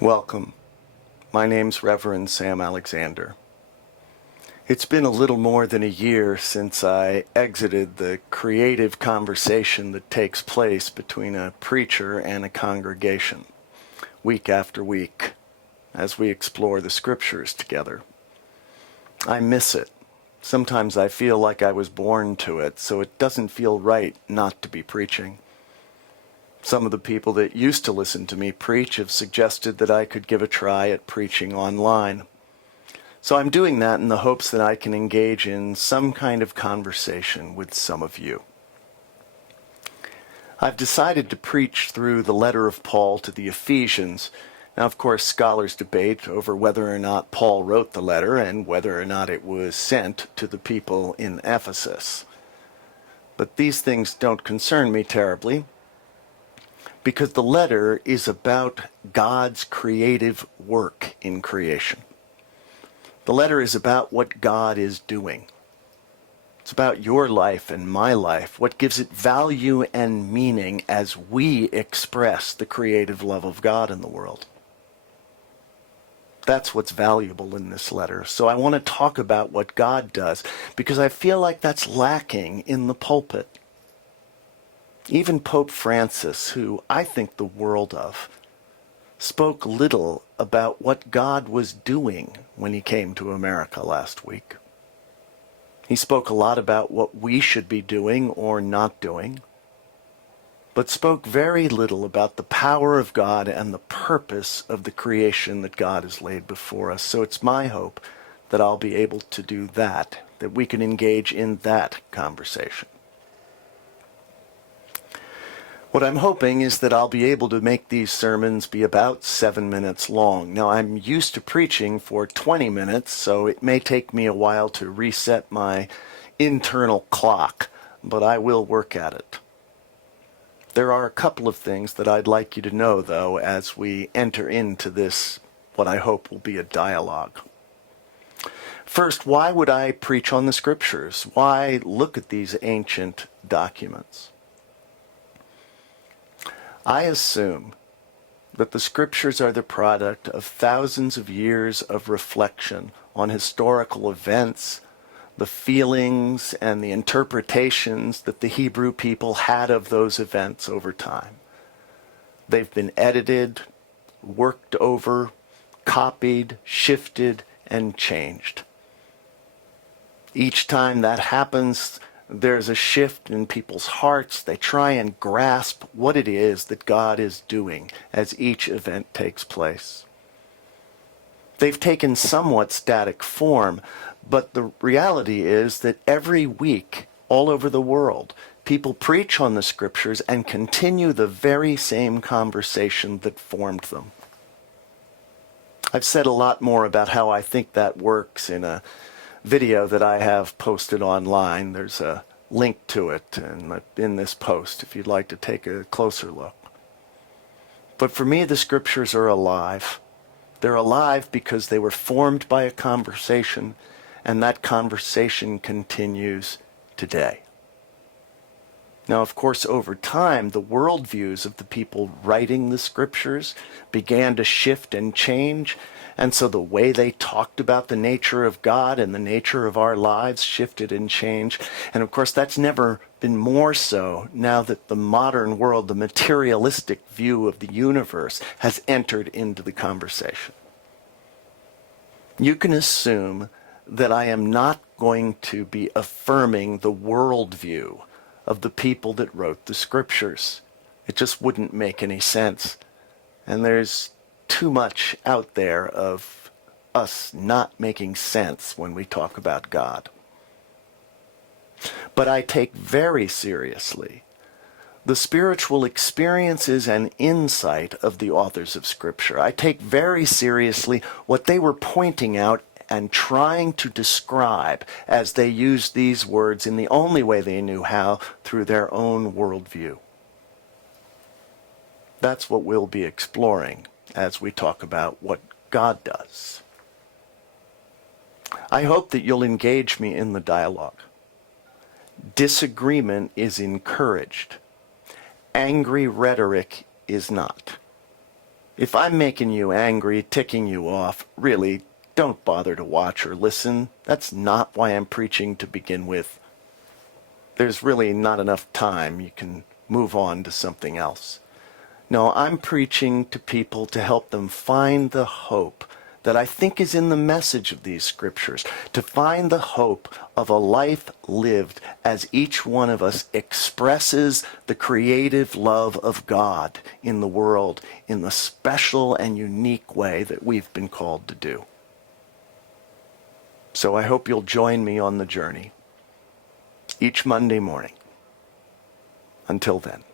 Welcome. My name's Reverend Sam Alexander. It's been a little more than a year since I exited the creative conversation that takes place between a preacher and a congregation, week after week, as we explore the scriptures together. I miss it. Sometimes I feel like I was born to it, so it doesn't feel right not to be preaching. Some of the people that used to listen to me preach have suggested that I could give a try at preaching online. So I'm doing that in the hopes that I can engage in some kind of conversation with some of you. I've decided to preach through the letter of Paul to the Ephesians. Now, of course, scholars debate over whether or not Paul wrote the letter and whether or not it was sent to the people in Ephesus. But these things don't concern me terribly, because the letter is about God's creative work in creation. The letter is about what God is doing. It's about your life and my life, what gives it value and meaning as we express the creative love of God in the world. That's what's valuable in this letter. So I want to talk about what God does, because I feel like that's lacking in the pulpit. Even Pope Francis, who I think the world of, spoke little about what God was doing when he came to America last week. He spoke a lot about what we should be doing or not doing, but spoke very little about the power of God and the purpose of the creation that God has laid before us. So it's my hope that I'll be able to do that we can engage in that conversation. What I'm hoping is that I'll be able to make these sermons be about 7 minutes long. Now, I'm used to preaching for 20 minutes, so it may take me a while to reset my internal clock, but I will work at it. There are a couple of things that I'd like you to know, though, as we enter into this, what I hope will be a dialogue. First, why would I preach on the scriptures? Why look at these ancient documents? I assume that the scriptures are the product of thousands of years of reflection on historical events, the feelings and the interpretations that the Hebrew people had of those events over time. They've been edited, worked over, copied, shifted, and changed. Each time that happens, there's a shift in people's hearts. They try and grasp what it is that God is doing as each event takes place. They've taken somewhat static form, but the reality is that every week, all over the world, people preach on the scriptures and continue the very same conversation that formed them. I've said a lot more about how I think that works in a video that I have posted online. There's a link to it in this post if you'd like to take a closer look. But for me, the scriptures are alive. They're alive because they were formed by a conversation, and that conversation continues today. Now, of course, over time, the worldviews of the people writing the scriptures began to shift and change, and so the way they talked about the nature of God and the nature of our lives shifted and changed. And of course, that's never been more so now that the modern world, the materialistic view of the universe, has entered into the conversation. You can assume that I am not going to be affirming the worldview of the people that wrote the scriptures. It just wouldn't make any sense. And there's too much out there of us not making sense when we talk about God. But I take very seriously the spiritual experiences and insight of the authors of Scripture. I take very seriously what they were pointing out and trying to describe as they used these words in the only way they knew how, through their own worldview. That's what we'll be exploring as we talk about what God does. I hope that you'll engage me in the dialogue. Disagreement is encouraged. Angry rhetoric is not. If I'm making you angry, ticking you off, really, don't bother to watch or listen. That's not why I'm preaching to begin with. There's really not enough time. You can move on to something else. No, I'm preaching to people to help them find the hope that I think is in the message of these scriptures, to find the hope of a life lived as each one of us expresses the creative love of God in the world in the special and unique way that we've been called to do. So I hope you'll join me on the journey each Monday morning. Until then.